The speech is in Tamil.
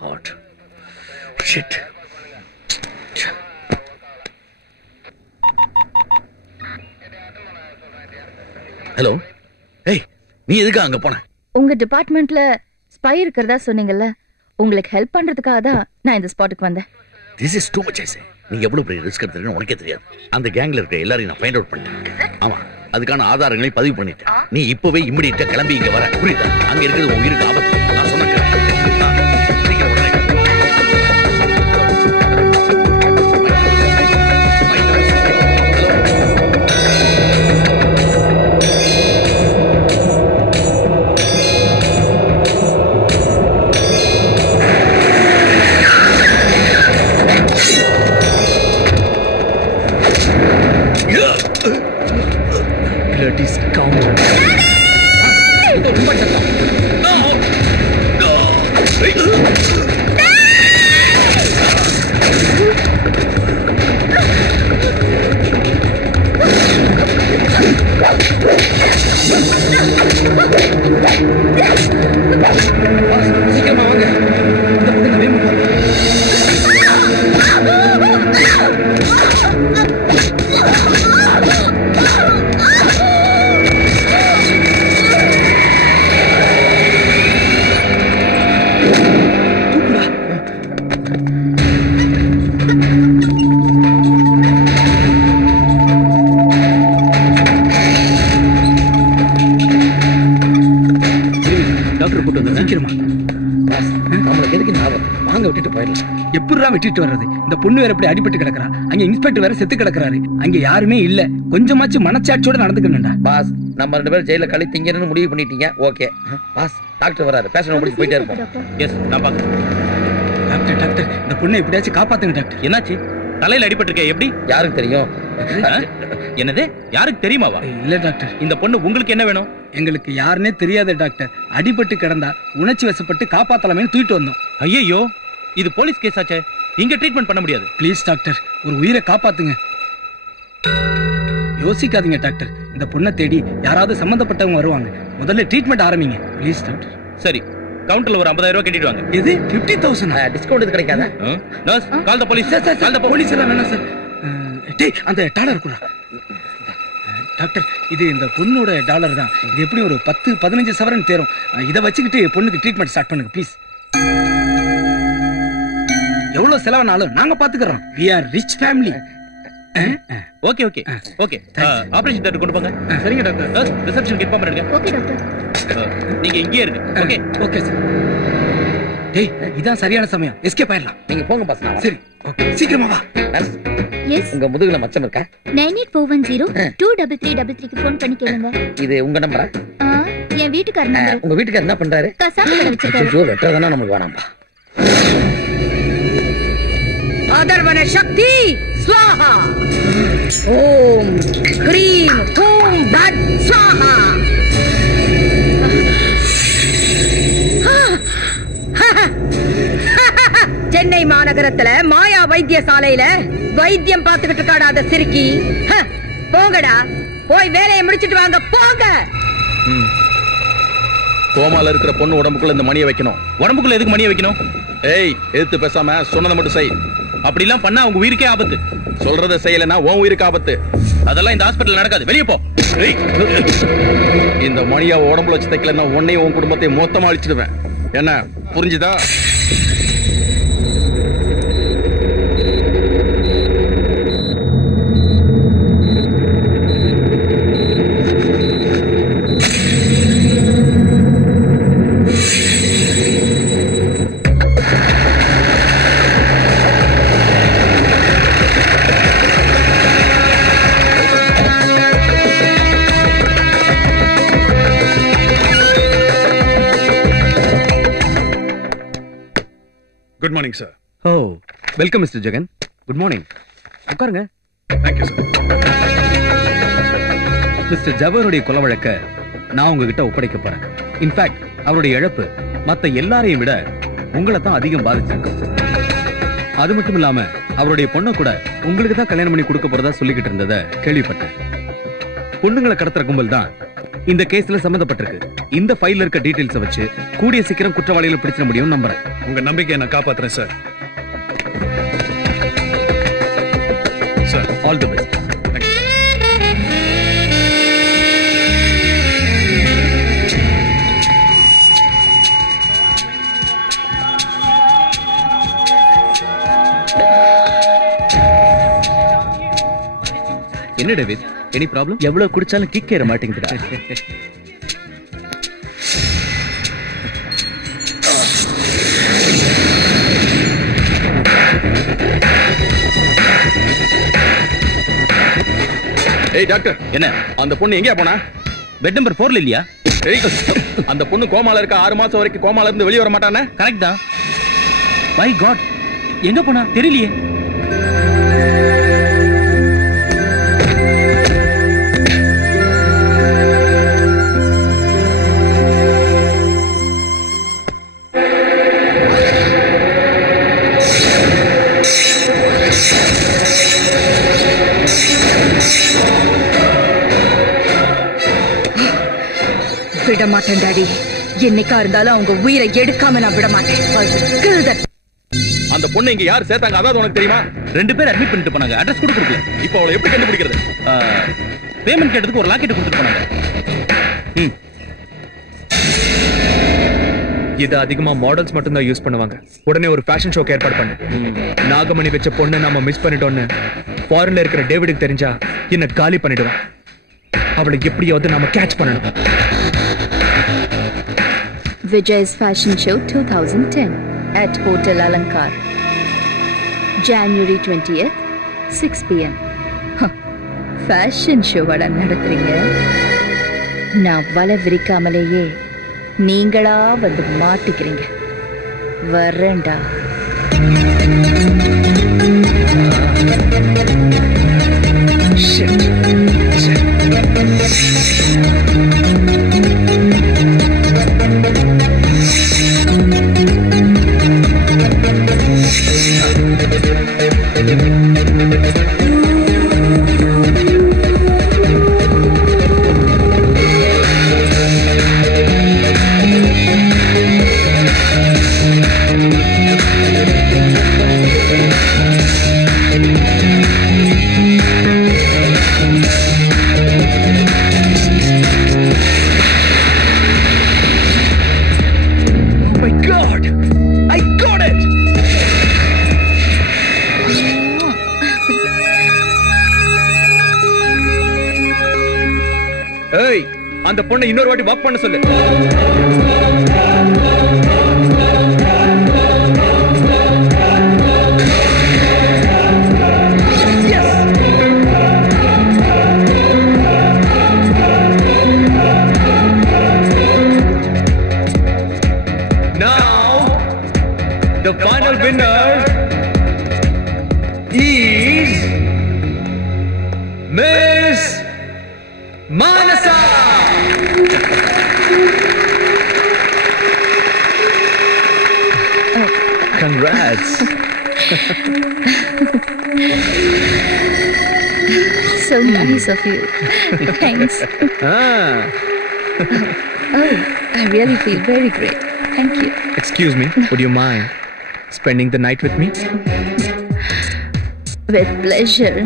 God. Shit. ஹலோ. ஏய், நீ எதுக்கு அங்க போன? உங்க டிபார்ட்மெண்ட்ல ஸ்பை இருக்கிறதா சொன்னீங்கல்ல, உங்களுக்கு ஹெல்ப் பண்றதுக்காக தான் நான் இந்த ஸ்பாட்டுக்கு வந்தேன். This is too much, I say. நீ எவ்வளவு பெரிய ரிஸ்க் எடுத்துறேன்னு உனக்கே தெரியாது. அந்த கேங்ல இருக்க எல்லாரையும் நான் ஃபைண்ட் அவுட் பண்ணிட்டேன். ஆமா, அதுக்கான ஆதாரங்களையும் பதிவு பண்ணிட்டேன். நீ இப்பவே இமிடியேட்டா கிளம்பி இங்க வர. புரியுதா? அங்க இருக்கிறது உன் உயிருக்கு ஆபத்து. நான் சொன்ன சீக்கிரமா வாங்க. எப்படிதான் விட்டுட்டு வர்றது? இந்த பொண்ணு வேற எப்படி அடிபட்டு கிடக்குறா, அங்க இன்ஸ்பெக்டர் வேற செத்து கிடக்குறாரு, அங்க யாருமே இல்ல. கொஞ்சமாச்சு மனச்சாட்சியோட நடந்துக்கணும்டா. பாஸ், நம்ம 2 பேரும் ஜெயில கழி திங்கன்னு முடிவு பண்ணிட்டீங்க. ஓகே பாஸ், டாக்டர் வராரு, பேஷண்ட் முடிச்சு போயிட்டே இருப்போம். எஸ், நான் பாக்குறேன். டாக்டர் டாக்டர், இந்த பொண்ணை எப்படியாச்சும் காப்பாத்துங்க டாக்டர். என்னாச்சு? தலையில அடிபட்டிருக்கே, எப்படி? யாருக்கு தெரியும்? என்னது, யாருக்கு தெரியுமாவா? இல்ல டாக்டர், இந்த பொண்ணு உங்களுக்கு என்ன வேணும்? எங்களுக்கு யாருன்னே தெரியாது டாக்டர். அடிபட்டு கிடந்தா உணர்ச்சி வசப்பட்டு காப்பாத்தலாமேன்னு தூக்கிட்டு வந்தோம். ஐயோ, இது போலீஸ் கேஸ் ஆச்சே, இங்க ட்ரீட்மெண்ட் பண்ண முடியாது. ப்ளீஸ் டாக்டர், ஒரு உயிரை காப்பாத்துங்க. யோசிக்காதீங்க டாக்டர், இந்த பொண்ணை தேடி யாராவது சம்பந்தப்பட்டவங்க வருவாங்க. முதல்ல ட்ரீட்மெண்ட் ஆரம்பிங்க ப்ளீஸ் டாக்டர். சரி, கவுண்டர்ல ஒரு 50,000 ரூபாய் கட்டிட்டு வாங்க. எது 50,000? டிஸ்கவுண்ட் இது கிடைக்காதா? Nurse, call the police. Call the police எல்லாம் வேணாம் சார். டேய், அந்த டாலர் கூட. டாக்டர், இது இந்த பொண்ணோட டாலர் தான். இது எப்படி ஒரு 10-15 சவரன் தேரும். இதை வச்சுக்கிட்டு பொண்ணுக்கு ட்ரீட்மெண்ட் ஸ்டார்ட் பண்ணுங்க ப்ளீஸ். எவ்வளவு செலவானாலும் நாங்க பாத்துக்கிறோம். we are rich family. Okay okay okay. Operation theatre கொண்டு போங்க. சரிங்க டாக்டர். நர்ஸ், ரிசப்ஷன் இன்ஃபார்ம் பண்ணுங்க. Okay doctor. நீங்க இங்கேயே இருங்க. Okay okay sir. டேய், இதான் சரியான சமயம், எஸ்கேப் ஆயிடலாம். நீங்க போங்க பாஸ். சரி, ஓகே, சீக்கிரமா வா. எஸ், உங்க முதுகுல மச்சம் இருக்கா? 9841023333 க்கு ஃபோன் பண்ணி கேளுங்க. இது உங்க நம்பரா? என் வீட்டுக்கார நம்பர். உங்க வீட்டுக்காரர் என்ன பண்றாரு? கசாப்பு கடை வச்சிருக்காரு. ஐயோ, வெட்டறதனா நமக்கு வேணாம்பா. அதர்வன சக்தி ஸ்வாஹா. ஓம் க்ரீம் ஹூம் பட் ஸ்வாஹா. சென்னை மாநகரத்துல மாயா வைத்தியசாலையில வைத்தியம் பார்த்துக்கிட்டு இருக்காடா சிறுக்கி. போங்கடா, போய் வேலையை முடிச்சிட்டு வாங்க, போங்க. கோமால இருக்கிற பொண்ணு உடம்புக்குள்ள இந்த மணியை வைக்கணும். உடம்புக்குள்ள எதுக்கு மணியை வைக்கணும்? ஏய், எதிர்த்து பேசாம சொன்னதை மட்டும் செய். அப்படி எல்லாம் பண்ணா உங்க உயிருக்கே ஆபத்து. சொல்றத செய்யலனா உன் உயிருக்கு ஆபத்து. அதெல்லாம் இந்த ஹாஸ்பிடல்ல நடக்காது, வெளியே போ. இந்த மணியா உடம்புல வச்சு தைக்கலன்னா உன்னையும் உன் குடும்பத்தையும் மொத்தமா அழிச்சிடுவேன். என்ன புரிஞ்சுதா? Good morning, sir. Oh, welcome, Mr. Jagan. Good morning. உட்காருங்க. Thank you, sir. மிஸ்டர் ஜவஹருடைய கொலை வழக்க நான் உங்ககிட்ட ஒப்படைக்க போறேன். இன்ஃபேக்ட் அவருடைய இழப்பு மத்த எல்லாரையும் விட உங்களை தான் அதிகம் பாதிச்சிருக்கு. அது மட்டும் இல்லாம அவருடைய பொண்ணை கூட உங்களுக்கு தான் கல்யாணம் பண்ணி கொடுக்க போறதா சொல்லிக்கிட்டு இருந்ததை கேள்விப்பட்டேன். பொண்ணுங்களை கடத்துற கும்பல் தான் இந்த கேஸ்ல சம்பந்தப்பட்டிருக்கு. இந்த ஃபைல்ல இருக்க டீடைல்ஸ் வச்சு கூடிய சீக்கிரம் குற்றவாளிகளை பிடிச்சிட முடியும் நம்புறேன். உங்க நம்பிக்கையை நான் காப்பாத்துறேன் sir. Sir, all the best. Thank you sir. என்ன டேவிட், எனி ப்ராப்ளம்? எவ்வளவு குடிச்சாலும் கிக் ஏற மாட்டேங்குதுடா. ஏய் டாக்டர், என்ன அந்த பொண்ணு எங்கயா போனா? பெட் நம்பர் 4ல இல்லையா? ஏய், அந்த பொண்ணு கோமால இருக்க 6 மாசம் வரைக்கும் கோமால இருந்து வெளிய வர மாட்டானே. கரெக்ட் தான். மை காட், எங்க போனா தெரியலையே. விட மாட்டேன் டாடி. என்னைக்கா இருந்தாலும் அவங்க உயிரை எடுக்காம நான் விட மாட்டேன். அந்த பொண்ணு இங்க யார் சேர்த்தாங்க அதாவது உனக்கு தெரியுமா? 2 பேர் அட்மிட் பண்ணிட்டு போனாங்க. அட்ரஸ் கூட கொடுக்கல. இப்போ அவளை எப்படி கண்டுபிடிக்கிறது? பேமெண்ட் கேட்டதுக்கு ஒரு லாக்கெட் கொடுத்துட்டு போனாங்க. இது அதிகமா மாடல்ஸ் மட்டும் தான் யூஸ் பண்ணுவாங்க. உடனே ஒரு ஃபேஷன் ஷோக்கு ஏற்பாடு பண்ணு. நாகமணி வச்ச பொண்ணை நாம மிஸ் பண்ணிட்டோம்னு ஃபாரின்ல இருக்கிற டேவிடுக்கு தெரிஞ்சா என்ன காலி பண்ணிடுவான். அவளை எப்படியாவது நாம கேட்ச் பண்ணணும். Vijay's Fashion Show 2010 at Hotel Alankar. January 20th, 6 p.m. Fashion show வட நடத்துறீங்க. நான் வலை விரிக்காமலேயே நீங்களா வந்து மாட்டிக்கிறீங்க. வரேன்டா. ஏய், அந்த பொண்ணை இன்னொரு வாட்டி வாக் பண்ண சொல்லு. Now, the final winner is Miss Manasa! Congrats! So nice of you. Thanks. Oh, I really feel very great. Thank you. Excuse me, would you mind spending the night with me? With pleasure.